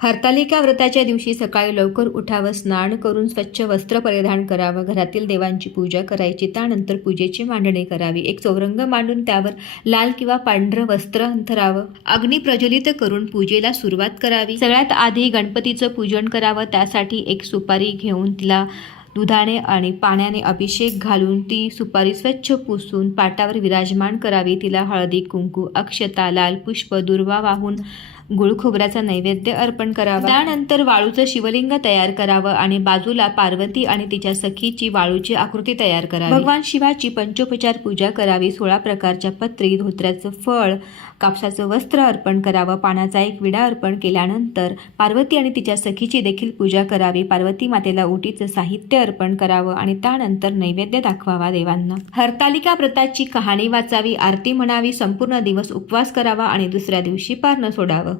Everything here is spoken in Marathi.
हरतालिका व्रताच्या दिवशी सकाळी लवकर उठावं स्नान करून स्वच्छ वस्त्र परिधान करावं घरातील देवांची पूजा करायची त्यानंतर पूजेची मांडणी करावी. एक चौरंग मांडून त्यावर लाल किंवा पांढरं वस्त्र अंथरावं. अग्नी प्रज्वलित करून पूजेला सुरुवात करावी. सगळ्यात आधी गणपतीचं पूजन करावं. त्यासाठी एक सुपारी घेऊन तिला दुधाने आणि पाण्याने अभिषेक घालून ती सुपारी स्वच्छ पुसून पाटावर विराजमान करावी. तिला हळदी कुंकू अक्षता लाल पुष्प दुर्वा वाहून गुळ खोबऱ्याचा नैवेद्य अर्पण करावा. त्यानंतर वाळूचं शिवलिंग तयार करावं आणि बाजूला पार्वती आणि तिच्या सखीची वाळूची आकृती तयार करावी. भगवान शिवाची पंचोपचार पूजा करावी. सोळा प्रकारच्या पत्री धोत्र्याचं फळ कापसाचं वस्त्र अर्पण करावं. पाण्याचा एक विडा अर्पण केल्यानंतर पार्वती आणि तिच्या सखीची देखील पूजा करावी. पार्वती मातेला ओटीचं साहित्य अर्पण करावं आणि त्यानंतर नैवेद्य दाखवावा देवांना. हरतालिका व्रताची कहाणी वाचावी. आरती म्हणावी. संपूर्ण दिवस उपवास करावा आणि दुसऱ्या दिवशी पारणं सोडावं.